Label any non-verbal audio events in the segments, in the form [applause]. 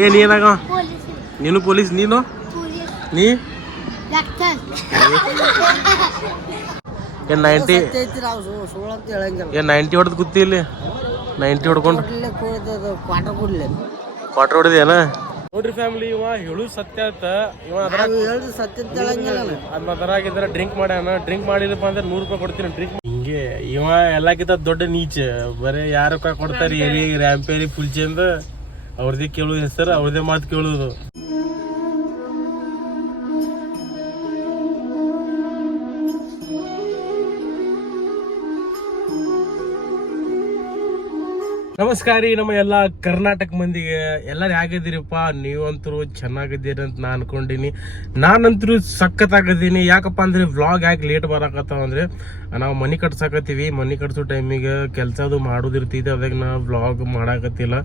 ಏ ನೀ ಏನಾಗ? ಪೊಲೀಸ್. ನೀನು ಪೊಲೀಸ್ ನೀನು? ನೀ? ಏನ್ ನೈಂಟಿ ಏನ್ ನೈಂಟಿ ಹೊಡೆದ್ ಗುತ್ತಿ ಇಲ್ಲಿ. ನೈಂಟಿ ಹೊಡ್ಕೊಂಡು ಕ್ವಾಟ್ರ್ ಹೊಡೆದೇನ ನೋಡ್ರಿ ಫ್ಯಾಮಿಲಿ ಇವ ಹೇಳು ಸತ್ಯ ಅಂತ. ಇವ ಅದ್ರಾಗ ನಾವು ಹೇಳಿದ್ರೆ ಸತ್ಯ ಅಂತ ಹೇಳಂಗಿಲ್ಲ ನಾನು. ಅದ್ ಅದ್ರಾಗ ಇದ್ರ ಡ್ರಿಂಕ್ ಮಾಡ್ಯಾನ. ಡ್ರಿಂಕ್ ಮಾಡಿದಪ್ಪ ಅಂದ್ರೆ ನೂರು ರೂಪಾಯಿ ಕೊಡ್ತೀನಿ ಡ್ರಿಂಕ್ ಹಿಂಗೆ ಇವ ಎಲ್ಲಕ್ಕಿಂತ ದೊಡ್ಡ ನೀಚ. ಬರೀ ಯಾರು ರೂಪಾಯಿ ಕೊಡ್ತಾರೆ? ಎರಿ ರ್ಯಾಂಪೇರಿ ಪುಲ್ಚಿ ಅಂದ ಅವ್ರದೇ ಕೇಳುವುದು ಹೆಸರು ಅವ್ರದೇ ಮಾತು ಕೇಳೋದು. ನಮಸ್ಕಾರ ರೀ ನಮ್ಮ ಎಲ್ಲ ಕರ್ನಾಟಕ ಮಂದಿಗೆ. ಎಲ್ಲರೂ ಹೇಗಿದ್ದೀರಿಪ್ಪ? ನೀವಂತರೂ ಚೆನ್ನಾಗಿದ್ದೀರಿ ಅಂತ ನಾ ಅನ್ಕೊಂಡಿನಿ. ನಾನಂತರೂ ಸಖತ್ತಾಗಿದ್ದೀನಿ. ಯಾಕಪ್ಪ ಅಂದ್ರೆ ವ್ಲಾಗ್ ಯಾಕೆ ಲೇಟ್ ಬರಾಕತ್ತಾವ ಅಂದ್ರೆ, ನಾವು ಮನೆ ಕಟ್ಸಾಕತ್ತೀವಿ. ಮನೆ ಕಟ್ಸೋ ಟೈಮಿಗೆ ಕೆಲಸದು ಅದು ಮಾಡೋದಿರ್ತೈತೆ. ಅದಾಗ ನಾ ವ್ಲಾಗ್ ಮಾಡಾಕತ್ತಿಲ್ಲ.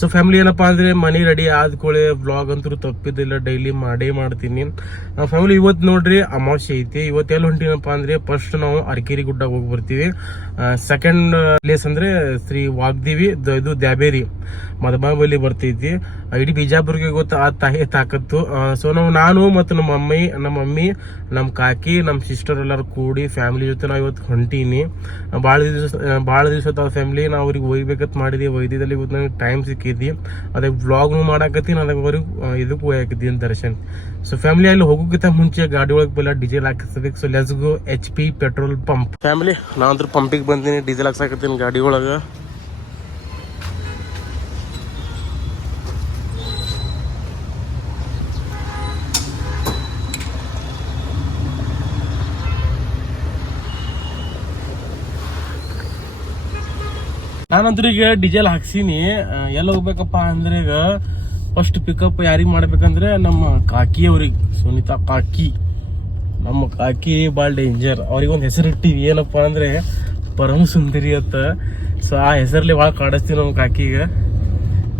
ಸೊ ಫ್ಯಾಮಿಲಿ ಏನಪ್ಪ ಅಂದ್ರೆ ಮನೆ ರೆಡಿ ಆದ್ಕೊಳ್ಳಿ ವ್ಲಾಗ್ ಅಂತೂ ತಪ್ಪಿದ್ದಿಲ್ಲ. ಡೈಲಿ ಮಾಡೇ ಮಾಡ್ತೀನಿ. ಫ್ಯಾಮಿಲಿ ಇವತ್ತು ನೋಡ್ರಿ ಅಮಾವಾಸ್ಯೆ ಐತಿ. ಇವತ್ತು ಎಲ್ಲಿ ಹೊಂಟಿನಪ್ಪ ಅಂದ್ರೆ ಫಸ್ಟ್ ನಾವು ಅರ್ಕೇರಿ ಗುಡ್ಡ ಹೋಗಿ ಬರ್ತೀವಿ ಸೆಕೆಂಡ್ ಪ್ಲೇಸ್ ಅಂದ್ರೆ ಶ್ರೀ ವಾಗ್ದೇವಿ ಇದು ದ್ಯಾಬೇರಿ. ಮದಬಾಬಲಿ ಬರ್ತೈತಿ ಇಡೀ ಬಿಜಾಪುರ್ಗೆ ಗೊತ್ತು ಆ ತಾಯಿ ತಾಕತ್ತು. ಸೊ ನಾವು ನಾನು ಮತ್ತು ನಮ್ಮ ಮಮ್ಮಿ ನಮ್ಮ ಮಮ್ಮಿ ನಮ್ಮ ಕಾಕಿ, ನಮ್ಮ ಸಿಸ್ಟರ್ ಎಲ್ಲರೂ ಕೂಡಿ ಫ್ಯಾಮಿಲಿ ಜೊತೆ ನಾವು ಇವತ್ತು ಹೊಂಟೀನಿ. ಭಾಳ ದಿವಸ ಭಾಳ ದಿವಸ ಆ ಫ್ಯಾಮಿಲಿ ನಾವು ಅವ್ರಿಗೆ ಒಯ್ಬೇಕಂತ ಮಾಡಿದ್ವಿ. ವೈದ್ಯದಲ್ಲಿ ಇವತ್ತು ನನಗೆ ಟೈಮ್ ಸಿಕ್ಕಿದ್ವಿ ಅದಕ್ಕೆ ವ್ಲಾಗ್ನು ಮಾಡಾಕತ್ತೀನಿ. ಅದಕ್ಕೆ ಅವ್ರಿಗೆ ಇದಕ್ಕೂ ಹೋಗಾಕತ್ತೀನಿ ದರ್ಶನ್. ಸೊ ಫ್ಯಾಮಿಲಿ ಅಲ್ಲಿ ಹೋಗೋಕ್ಕಿಂತ ಮುಂಚೆ ಗಾಡಿ ಒಳಗೆ ಬೆಲ್ಲ diesel ಹಾಕಿಸ್ಬೇಕು. So let's go H P petrol pump family ನಾವಂದ್ರೂ ಪಂಪಿಗೆ ಬಂದೀನಿ. ಡೀಸೆಲ್ ಹಾಕ್ಸಾಕತ್ತೀನಿ ಗಾಡಿ ಒಳಗೆ. ನಾನಂತೂ ಈಗ ಡೀಸೆಲ್ ಹಾಕ್ಸೀನಿ. ಎಲ್ಲಿ ಹೋಗ್ಬೇಕಪ್ಪ ಅಂದ್ರೆ ಈಗ ಫಸ್ಟ್ ಪಿಕಪ್ ಯಾರಿಗೆ ಮಾಡ್ಬೇಕಂದ್ರೆ ನಮ್ಮ ಕಾಕಿ ಅವ್ರಿಗೆ, ಸುನೀತಾ ಕಾಕಿ. ನಮ್ಮ ಕಾಕಿ ಭಾಳ ಡೇಂಜರ್ ಅವ್ರಿಗೆ ಒಂದು ಹೆಸರು ಇಟ್ಟಿವಿ. ಏನಪ್ಪ ಅಂದ್ರೆ ಪರಮ ಸುಂದರಿ ಅಂತ. ಸೊ ಆ ಹೆಸರಲ್ಲಿ ಭಾಳ ಕಾಡಿಸ್ತೀವಿ ನಮ್ಮ ಕಾಕಿಗೆ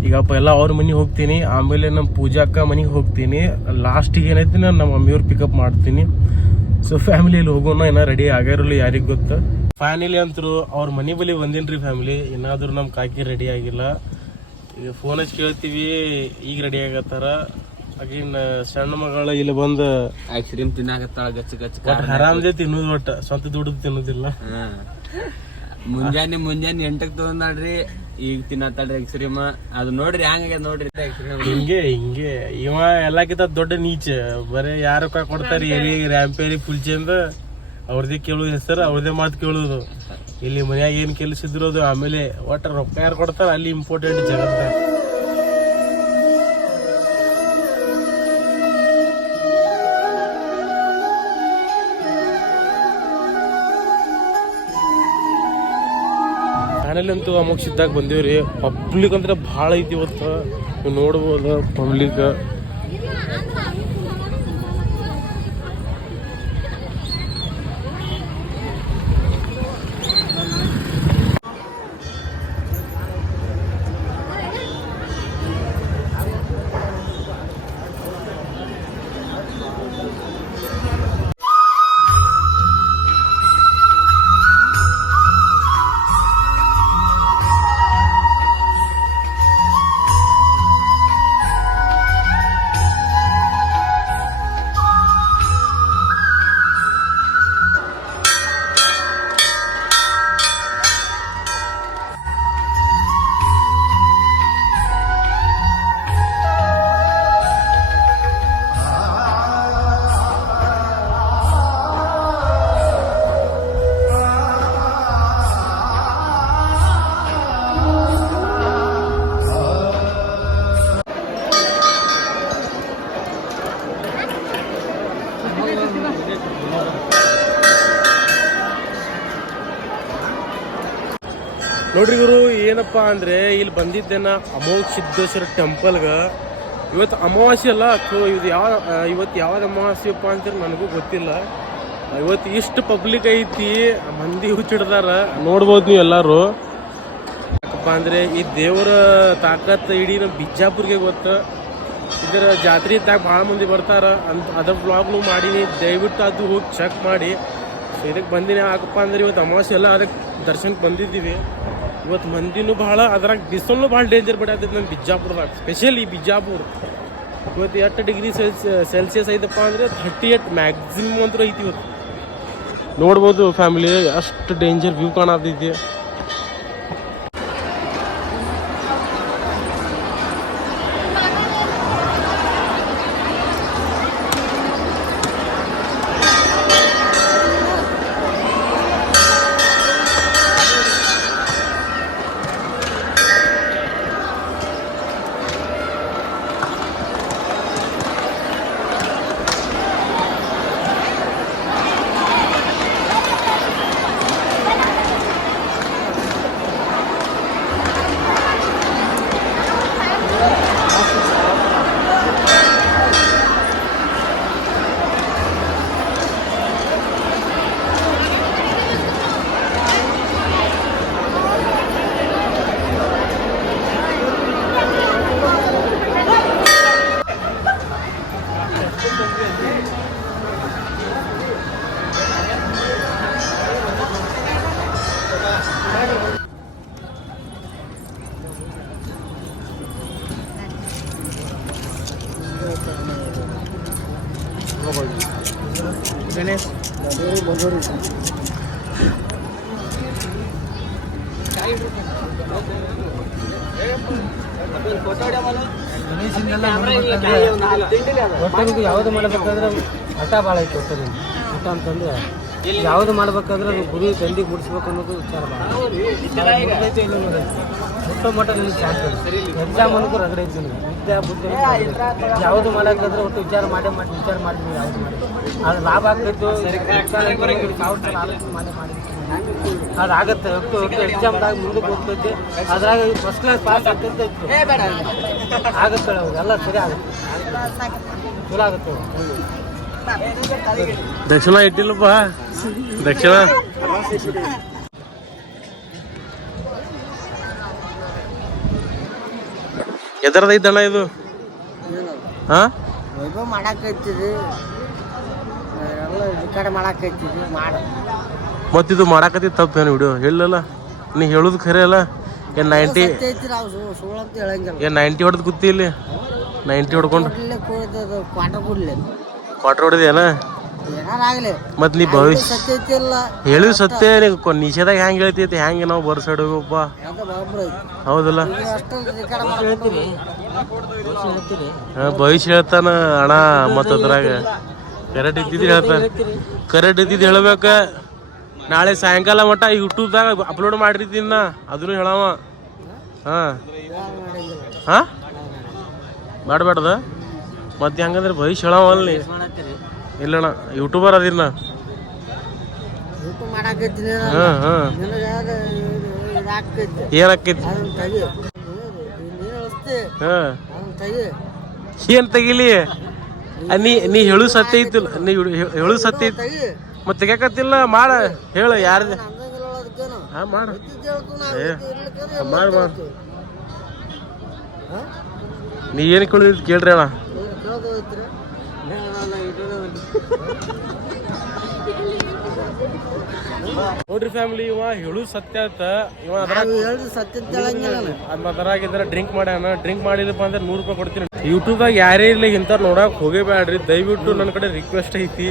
ಈಗಪ್ಪ ಎಲ್ಲ ಅವ್ರ ಮನೆಗೆ ಹೋಗ್ತೀನಿ. ಆಮೇಲೆ ನಮ್ಮ ಪೂಜಾಕ್ಕ ಮನೆಗೆ ಹೋಗ್ತೀನಿ. ಲಾಸ್ಟಿಗೆ ಏನೈತಿ ನಾನು ನಮ್ಮ ಮಮ್ಮಿಯವ್ರು ಪಿಕಪ್ ಮಾಡ್ತೀನಿ. ಸೊ ಫ್ಯಾಮಿಲಿಯಲ್ಲಿ ಹೋಗೋಣ, ಏನೋ ರೆಡಿ ಆಗಿರಲಿ ಯಾರಿಗೆ ಗೊತ್ತು? ಫೈನಲಿ ಅಂತರು ಅವ್ರ ಮನೆ ಬಳಿ ಬಂದೇನ್ರಿ ಫ್ಯಾಮಿಲಿ ಏನಾದ್ರು ನಮ್ಮ ಕಾಕಿ ರೆಡಿ ಆಗಿಲ್ಲ. ಈಗ ಫೋನ್ ಹಚ್ಚಿ ಕೇಳ್ತೀವಿ ಈಗ ರೆಡಿ ಆಗತ್ತಾರ? ಆಗಿನ ಸಣ್ಣ ಮಗಳ ಇಲ್ಲಿ ಬಂದು ಐಸ್ ಕ್ರೀಮ್ ತಿನ್ನಾಕತ್ತಾಳ ಗಚ್ಚ ಗಚ್ಚ ಆರಾಮದೇ ತಿನ್ನುದು ಒಟ್ಟು ಸ್ವಂತ ದುಡ್ದು ತಿನ್ನೋದಿಲ್ಲ. ಮುಂಜಾನೆ ಮುಂಜಾನೆ ಎಂಟಕ್ ತಗೊಂಡ್ರಿ ಈಗ ತಿನ್ನತ್ತಾಳ್ರಿ ಐಸ್ ಕ್ರೀಮ್ ಅದು ನೋಡ್ರಿ ಹ್ಯಾಂಗ ನೋಡ್ರಿ ಹಿಂಗೆ ಹಿಂಗೆ. ಇವ ಎಲ್ಲಕ್ಕಿಂತ ದೊಡ್ಡ ನೀಚ. ಬರೀ ಯಾರ ಕೊಡ್ತಾರಿ ಎರಿ ರ್ಯಾಂಪೇರಿ ಪುಲ್ಚಿ ಅಂದ ಅವ್ರದೇ ಕೇಳೋದು ಹೆಸರು ಅವ್ರದೇ ಮಾತು ಕೇಳೋದು. ಇಲ್ಲಿ ಮನ್ಯಾಗ ಏನು ಕೆಲಸ ಇದ್ರು ಅದು ಆಮೇಲೆ ಒಟ್ಟು ರೊಕ್ಕ ಯಾರು ಕೊಡ್ತಾರೆ? ಅಲ್ಲಿ ಇಂಪಾರ್ಟೆಂಟ್ ಜಗತ್ತ. ಅಂತೂ ಅಮೋಕ್ ಸಿದ್ಧಾಗ ಬಂದೇವ್ರಿ. ಪಬ್ಲಿಕ್ ಅಂದ್ರೆ ಭಾಳ ಐತಿ ಇವತ್ತು. ನೋಡ್ಬೋದು ಪಬ್ಲಿಕ್ ನೋಡ್ರಿ ಗುರು ಏನಪ್ಪಾ ಅಂದ್ರೆ ಇಲ್ಲಿ ಬಂದಿದ್ದೇನ ಅಮೋಘ ಸಿದ್ದೇಶ್ವರ ಟೆಂಪಲ್ಗೆ ಇವತ್ತು ಅಮಾವಾಸ್ಯೆ ಅಲ್ಲ, ಅಥವಾ ಇದು ಯಾವ ಇವತ್ತು ಯಾವಾಗ ಅಮಾವಾಸ್ಯಪ್ಪ ಅಂತ ನನಗೂ ಗೊತ್ತಿಲ್ಲ. ಇವತ್ತು ಇಷ್ಟು ಪಬ್ಲಿಕ್ ಐತಿ ಮಂದಿ ಹುಚ್ಚಿಡ್ದಾರ. ನೋಡ್ಬೋದು ನೀವು ಎಲ್ಲರೂ. ಯಾಕಪ್ಪ ಅಂದ್ರೆ ಈ ದೇವರ ತಾಕತ್ತು ಇಡೀ ನಮ್ಮ ಬಿಜಾಪುರ್ಗೆ ಗೊತ್ತು. ಇದರ ಜಾತ್ರೆ ಇದ್ದಾಗ ಭಾಳ ಮಂದಿ ಬರ್ತಾರ. ಅಂತ ಅದ್ರ ಬ್ಲಾಗ್ನು ಮಾಡೀನಿ. ದಯವಿಟ್ಟು ಅದು ಹೋಗಿ ಚೆಕ್ ಮಾಡಿ. ಸೊ ಇದಕ್ಕೆ ಬಂದಿನಿ. ಯಾಕಪ್ಪ ಅಂದ್ರೆ ಇವತ್ತು ಅಮಾವಾಸ್ಯೆ ಎಲ್ಲ ಅದಕ್ಕೆ ದರ್ಶನಕ್ಕೆ ಬಂದಿದ್ದೀವಿ. ಇವತ್ತು ಮಂದಿನೂ ಭಾಳ, ಅದ್ರಾಗ ಬಿಸಿಲು ಭಾಳ ಡೇಂಜರ್ ಬಿಡತ್ತೈತಿ ನಮ್ಮ ಬಿಜಾಪುರದಾಗ. ಸ್ಪೆಷಲಿ ಬಿಜಾಪುರ. ಇವತ್ತು ಎಷ್ಟು ಡಿಗ್ರಿ ಸೆಲ್ಸ್ ಸೆಲ್ಸಿಯಸ್ ಐತಪ್ಪ ಅಂದರೆ ಥರ್ಟಿ ಏಟ್ ಮ್ಯಾಕ್ಸಿಮಮ್ ಅಂತೂ ಐತಿ ಇವತ್ತು. ನೋಡ್ಬೋದು ಫ್ಯಾಮಿಲಿ ಅಷ್ಟು ಡೇಂಜರ್ ವ್ಯೂ ಕಾಣತೈತಿ. ಒಟ್ಟನಿಗೆ ಯಾವ್ದು ಮಾಡಬೇಕಾದ್ರೆ ಹಠ ಭಾಳ ಐತೆ ಒಟ್ಟನಿಗೆ ಹಠ ಅಂತಂದ್ರೆ ಯಾವ್ದು ಮಾಡ್ಬೇಕಾದ್ರೆ ಅದು ಗುರಿ ತಂದಿಗೆ ಮುಡಿಸ್ಬೇಕು ಅನ್ನೋದು ವಿಚಾರ ಭಾಳ ನೋಡಿ ಮುಟ್ಟೋ ನನಗೆ ಚಾನ್ಸ್ ಎಕ್ಸಾಮ್ ಅನ್ಕೋ ರಗಡೆ ಇದ್ದೀನಿ ವಿದ್ಯಾ ಬುದ್ಧಿ ಯಾವುದು ಮಾಡೋಕ್ಕಾದ್ರೆ ಒಟ್ಟು ವಿಚಾರ ಮಾಡೇ ಮಾಡಿ ವಿಚಾರ ಮಾಡಿದ್ವಿ, ಯಾವುದು ಮಾಡಿ ಅದು ಲಾಭ ಆಗ್ತಿತ್ತು. ಮಾಡಿ ಮಾಡಿ ಅದು ಆಗತ್ತೆ. ಒಟ್ಟು ಒಟ್ಟು ಎಕ್ಸಾಮ್ದಾಗ ಮುಂದಕ್ಕೆ ಹೋಗ್ತೈತಿ. ಅದ್ರಾಗ ಫಸ್ಟ್ ಕ್ಲಾಸ್ ಪಾಸ್ ಆಗ್ತೈತೆ ಆಗುತ್ತೆ ಎಲ್ಲ ಸರಿ ಆಗುತ್ತೆ. ಚಲೋ ಆಗುತ್ತೆ. ದಕ್ಷಿಣ ಇಟ್ಟಿಲ್ಲಪ್ಪ. ದಕ್ಷಿಣ. ಎದರದೈತಣ್ಣ ಇದು? ಹಾ? ಮಾಡಾಕೈತಿರಿ ಮಾಡಾಕೈತಿರಿ ಮಾಡ. ಮತ್ತಿದು ಮಾಡಾಕತಿ ತಪ್ಪೇನು ವಿಡಿಯೋ? ಹೇಳಲ್ಲ ನೀ ಹೇಳುದು ಖರೆ ಅಲ್ಲ? ಏನ್ ನೈಂಟಿ ಏನ್ ನೈಂಟಿ ಹೊಡೆದು ಕೂತಿ ಇಲ್ಲಿ? ನೈಂಟಿ ಹೊಡ್ಕೊಂಡು ಕ್ವಾಟ್ರ್ ಹೊಡೆದೇನ ಮತ್ ನೀ ಭವಿಷ್ಯ ಹೇಳಿದ್ ಸತ್ಯ ನಿಷೇಧಾಗ ಹೆಂಗ್ ಹೇಳ್ತೈತಿ? ಹೆಂಗ್ ನಾವು ಐತಿ. ಹೌದಲ್ಲ? ಭವಿಷ್ಯ ಹೇಳ್ತಾನ. ಅಣ್ಣ ಮತ್ತದ್ರಾಗ ಕರೆಕ್ಟ್ ಇದ್ದಿದ್ದು ಹೇಳ್ತಾನ. ಕರೆಕ್ಟ್ ಇದ್ದಿದ್ದು ಹೇಳ್ಬೇಕ. ನಾಳೆ ಸಾಯಂಕಾಲ ಮಟ್ಟ ಯೂಟ್ಯೂಬ್ದಾಗ ಅಪ್ಲೋಡ್ ಮಾಡಿರ್ತೀನಿ ನಾ. ಅದನ್ನು ಹೇಳವ. ಹಾ. ಹಾ? ಮಾಡಬೇಡ್ದ? ಮತ್ತೆ ಹಂಗಂದ್ರೆ ಭವಿಷ್ಯ ಹೇಳಿ ಅಲ್ಲಿ ಮಾಡತ್ತೀರಿ. ಇಲ್ಲಣ್ಣ ಯೂಟ್ಯೂಬರ್ ಊಟ ಹಾಂ ಹಾ. ಏನಾಕೈತಿ ಹಾ. ಏನ್ ತೆಗಿಲಿ? ನೀ ನೀ ಹೇಳು ಸತ್ಯ ಇತ್ತು. ನೀ ಹೇಳು- ಸತ್ಯ ಇತ್ತು. ಮತ್ತೆ ತೆಗ್ಯಾಕತ್ತಿಲ್ಲ ಮಾಡ. ಹೇಳು ಯಾರ್ದ? ಹಾ ಮಾಡ. ಮಾಡ್? ನೀ ಏನು ಕೇಳಿದ್ ಕೇಳ್ರಿ ಅಣ್ಣ. ಹೋಯ್ತ್ರಿ? ನೋಡ್ರಿ ಫ್ಯಾಮಿಲಿ ಇವ ಹೇಳು ಸತ್ಯ ಅಂತ. ಇವ ಸತ್ಯ. ಅದ್ರಾಗ ಇದ್ರ ಡ್ರಿಂಕ್ ಮಾಡ್ಯಾನ ಡ್ರಿಂಕ್ ಮಾಡಿದಪ್ಪ ಅಂದ್ರೆ ನೂರು ರೂಪಾಯಿ ಕೊಡ್ತೀನಿ. ಯೂಟ್ಯೂಬ್ದಾಗ ಯಾರೇ ಇರ್ಲಿ ಇಂತ ನೋಡಕ್ ಹೋಗೇಬೇಡ್ರಿ ದಯವಿಟ್ಟು ನನ್ನ ಕಡೆ ರಿಕ್ವೆಸ್ಟ್ ಐತಿ.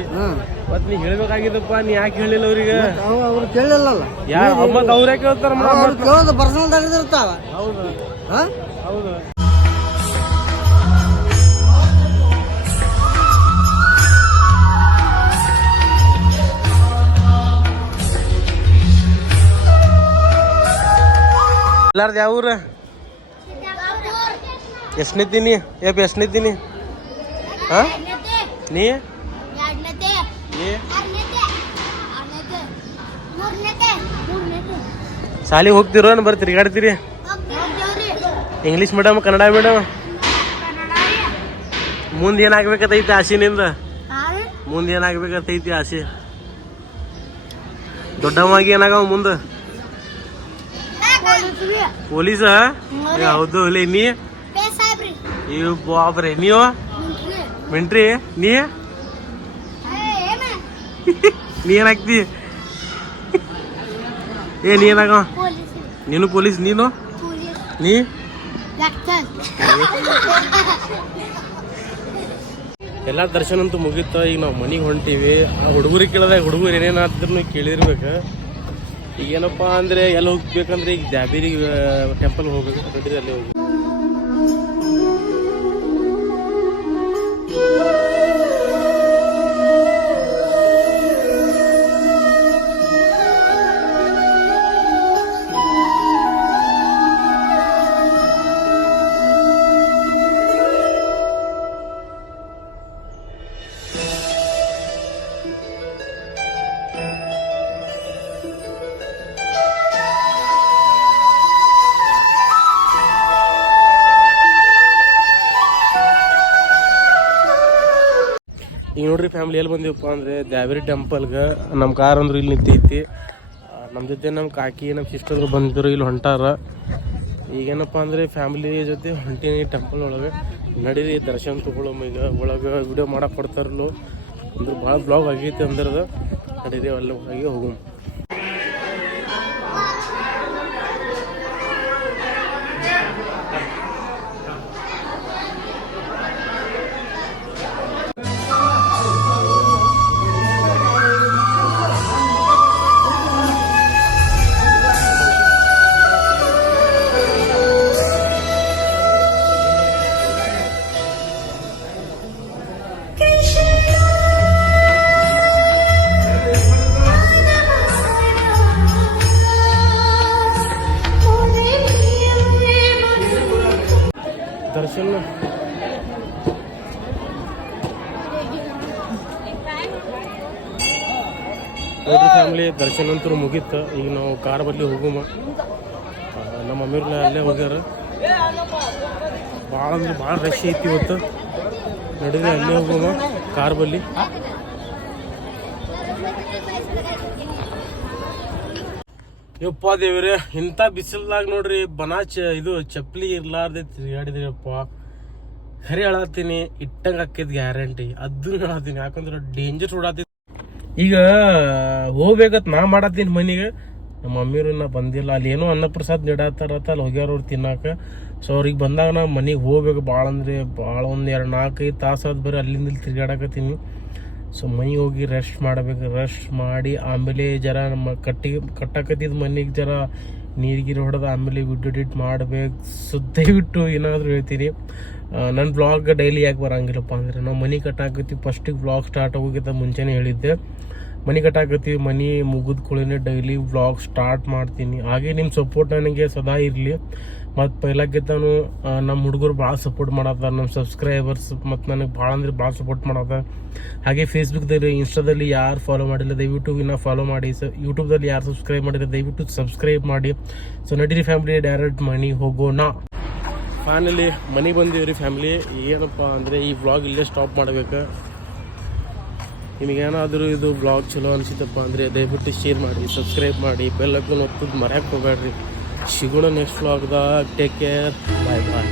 ಮತ್ ನೀ ಹೇಳ್ಬೇಕಾಗಿದ್ದಪ್ಪ ನೀ ಯಾಕೆ ಹೇಳಿಲ್ಲ ಅವ್ರಿಗೆ? ಅವ ಅವ್ರು ಕೇಳಿಲ್ಲಲ್ಲ. ಯಾ ಮತ್ ಅವ್ರ ಹೇಳ್ತಾರ ಪರ್ಸನಲ್ ಹೌದು. ಎಲ್ಲಾರ್ದು ಯಾವ ಊರ? ಎಷ್ಟನಿದ್ದೀನಿ ಏಪ್ ಎಷ್ಟನಿದ್ದೀನಿ ಹಾಂ? ನೀ? ಶಾಲಿಗೆ ಹೋಗ್ತಿರೋ ಬರ್ತೀರಿ? ತಿರ್ಗಾಡ್ತೀರಿ ಇಂಗ್ಲೀಷ್ ಮೀಡಿಯಮ್ ಕನ್ನಡ ಮೀಡಿಯಮ್ ಮುಂದೆ ಏನಾಗ್ಬೇಕತ್ತೈತಿ ಆಸೆನಿಂದ ಮುಂದೆ ಆಸೆ ದೊಡ್ಡವಾಗಿ ಏನಾಗವ ಮುಂದೆ? ಪೊಲೀಸ ಹೌದು ನೀ? ಇವ್ ಬಾಬ್ರೆ ನೀವು? ಮಿಂಟ್ರಿ. ನೀ? ಏನ ನೀ ಏನಾಗ್ತಿ ಏ [laughs] ನೀ ಏನಾಗವ ಪೊಲೀಸ್. ನೀನು ಪೊಲೀಸ್ ನೀನು? ನೀ? [laughs] ಎಲ್ಲ ದರ್ಶನ ಅಂತೂ ಮುಗೀತು. ಈಗ ನಾವು ಮನೆಗೆ ಹೊಂಟೀವಿ. ಆ ಹುಡುಗರಿಗೆ ಕೇಳಿದಾಗ ಹುಡುಗರು ಏನೇನು ಆದ್ರೂ ಕೇಳಿರ್ಬೇಕು. ಈಗ ಏನಪ್ಪ ಅಂದ್ರೆ ಎಲ್ಲಿ ಹೋಗ್ಬೇಕಂದ್ರೆ ಈಗ ದ್ಯಾಬೇರಿ ಟೆಂಪಲ್ ಹೋಗ್ಬೇಕು ಅಲ್ಲಿ ಹೋಗಿ ನೋಡ್ರಿ ಫ್ಯಾಮಿಲಿ ಎಲ್ಲಿ ಬಂದೀವಪ್ಪ ಅಂದರೆ ದ್ಯಾವೇರಿ ಟೆಂಪಲ್ಗೆ ನಮ್ಮ ಕಾರ್ ಅಂದ್ರೆ ಇಲ್ಲಿ ನಿಂತೈತಿ. ನಮ್ಮ ಜೊತೆ ನಮ್ಮ ಕಾಕಿ ನಮ್ಮ ಸಿಸ್ಟರ್ ಬಂದಿದ್ರು, ಇಲ್ಲಿ ಹೊಂಟಾರ. ಈಗೇನಪ್ಪ ಅಂದರೆ ಫ್ಯಾಮಿಲಿ ಜೊತೆ ಹೊಂಟೀನಿ ಟೆಂಪಲ್ ಒಳಗೆ. ನಡೀರಿ, ದರ್ಶನ ತೊಗೊಳಮ್ಮ ಈಗ. ಒಳಗೆ ವಿಡಿಯೋ ಮಾಡಕ್ಕೆ ಕೊಡ್ತಾರಲ್ಲೋ. ಅಂದ್ರೆ ಭಾಳ ಬ್ಲಾಗ್ ಆಗೈತಿ ಅಂದ್ರದ. ನಡೀರಿ ಅಲ್ಲಿ ಹೋಗಿ ಹೋಗೋಣ ದರ್ಶನ ಅಂತೂ ಮುಗೀತು. ಈಗ ನಾವು ಕಾರ್ ಬರಲಿ ಹೋಗುಮ. ನಮ್ಮ ಮಮ್ಮಿರ್ನ ಅಲ್ಲೇ ಹೋಗ್ಯಾರ. ಭಾಳ ಅಂದ್ರೆ ಭಾಳ ರಶ್ ಐತಿ ಇವತ್ತು. ನಡೀರಿ ಅಲ್ಲೇ ಹೋಗುಮ ಕಾರ್ ಬಲ್ಲಿ. ಯಪ್ಪ ದೇವ್ರೆ, ಇಂಥ ಬಿಸಿಲ್ದಾಗ ನೋಡ್ರಿ, ಬನಾಚ್ ಇದು ಚಪ್ಪಲಿ ಇರ್ಲಾರ್ದೆ ತಿರುಗಾಡಿದ್ರಿಯಪ್ಪ ಖರೆ ಹೇಳತ್ತೀನಿ ಇಟ್ಟಂಗೆ ಹಾಕಿದ್ ಗ್ಯಾರಂಟಿ ಅದನ್ನ ಹೇಳತ್ತೀನಿ ಯಾಕಂದ್ರೆ ಡೇಂಜರ್ ಹೊಡತ್ತೀನಿ ಈಗ ಹೋಗ್ಬೇಕತ್ ನಾ ಮಾಡತ್ತೀನಿ ಮನೆಗೆ. ನಮ್ಮ ಮಮ್ಮಿರು ನಾ ಬಂದಿಲ್ಲ. ಅಲ್ಲಿ ಏನೋ ಅನ್ನಪ್ರಸಾದ್ ನೀಡತ್ತಾರತ್ತ ಅಲ್ಲಿ ಹೋಗ್ಯಾರ ಅವ್ರು ತಿನ್ನಾಕ. ಸೊ ಅವ್ರಿಗೆ ಬಂದಾಗ ನಾ ಮನೆಗೆ ಹೋಗ್ಬೇಕು. ಭಾಳ ಅಂದ್ರೆ ಭಾಳ ಒಂದು ಎರಡು ನಾಲ್ಕೈದು ತಾಸು ಆದ್ ಬರೀ ಅಲ್ಲಿಂದ ಇಲ್ಲಿ ತಿರ್ಗಾಡಕತ್ತೀನಿ ಸೊ ಮೈ ಹೋಗಿ ರೆಸ್ಟ್ ಮಾಡ್ಬೇಕು. ರೆಸ್ಟ್ ಮಾಡಿ ಆಮೇಲೆ ಜರ ನಮ್ಮ ಕಟ್ಟಿಗೆ ಕಟ್ಟಕತ್ತಿದ್ದು ಮನೆಗೆ ಜರ ನೀರ್ಗಿರು ಹೊಡೆದು ಆಮೇಲೆ ವಿಡಿಯೋ ಎಡಿಟ್ ಮಾಡ್ಬೇಕು. ಸುದ್ದಿ ಬಿಟ್ಟು ಏನಾದರೂ ಹೇಳ್ತೀನಿ. ನನ್ನ ಬ್ಲಾಗ್ ಡೈಲಿ ಯಾಕೆ ಬರಂಗಿಲ್ಲಪ್ಪ ಅಂದರೆ ನಾವು ಮನೆ ಕಟ್ಟಾಕತ್ತೀವಿ ಫಸ್ಟಿಗೆ ಬ್ಲಾಗ್ ಸ್ಟಾರ್ಟ್ ಆಗೋಕ್ಕಿಂತ ಮುಂಚೆನೇ ಹೇಳಿದ್ದೆ. ಮನೆ ಕಟ್ಟಾಕತ್ತೀವಿ ಮನೆ ಮುಗಿದ ಕೂಡಲೇ ಡೈಲಿ ವ್ಲಾಗ್ ಸ್ಟಾರ್ಟ್ ಮಾಡ್ತೀನಿ. ಹಾಗೆ ನಿಮ್ಮ ಸಪೋರ್ಟ್ ನನಗೆ ಸದಾ ಇರಲಿ. ಮತ್ತು ಪೈಲಾಗಿದ್ದಾನು ನಮ್ಮ ಹುಡುಗರು ಭಾಳ ಸಪೋರ್ಟ್ ಮಾಡತ್ತಾರ ನಮ್ಮ ಸಬ್ಸ್ಕ್ರೈಬರ್ಸ್ ಮತ್ತು ನನಗೆ ಭಾಳ ಅಂದ್ರೆ ಭಾಳ ಸಪೋರ್ಟ್ ಮಾಡತ್ತ ಹಾಗೆ ಫೇಸ್ಬುಕ್ದಲ್ಲಿ ಇನ್ಸ್ಟಾದಲ್ಲಿ ಯಾರು ಫಾಲೋ ಮಾಡಿಲ್ಲ, ದಯವಿಟ್ಟು ಇನ್ನ ಫಾಲೋ ಮಾಡಿ. ಸ ಯೂಟ್ಯೂಬ್ದಲ್ಲಿ ಯಾರು ಸಬ್ಸ್ಕ್ರೈಬ್ ಮಾಡಿದ್ರೆ ದಯವಿಟ್ಟು ಸಬ್ಸ್ಕ್ರೈಬ್ ಮಾಡಿ. ಸೊ ನಡೀರಿ ಫ್ಯಾಮಿಲಿ ಡೈರೆಕ್ಟ್ ಮನಿ ಹೋಗೋಣ. ಫೈನಲಿ ಮನೆಗೆ ಬಂದೀವಿ ಫ್ಯಾಮಿಲಿ ಏನಪ್ಪ ಅಂದರೆ ಈ ವ್ಲಾಗ್ ಇಲ್ಲೇ ಸ್ಟಾಪ್ ಮಾಡ್ಬೇಕು. ನಿಮಗೇನಾದರೂ ಇದು ಬ್ಲಾಗ್ ಚಲೋ ಅನಿಸಿತಪ್ಪ ಅಂದರೆ ದಯವಿಟ್ಟು ಶೇರ್ ಮಾಡಿ ಸಬ್ಸ್ಕ್ರೈಬ್ ಮಾಡಿ ಬೆಲ್ಲಕ್ಕೂ ಹಾಕೊಂಡು ಒತ್ತದು ಮರ್ಯಾಕೆ ಹೋಗ್ಬೇಡ್ರಿ. ಸಿಗೋಣ ನೆಕ್ಸ್ಟ್ ಬ್ಲಾಗ್ದಾಗ ಟೇಕ್ ಕೇರ್ ಬಾಯ್ ಬಾಯ್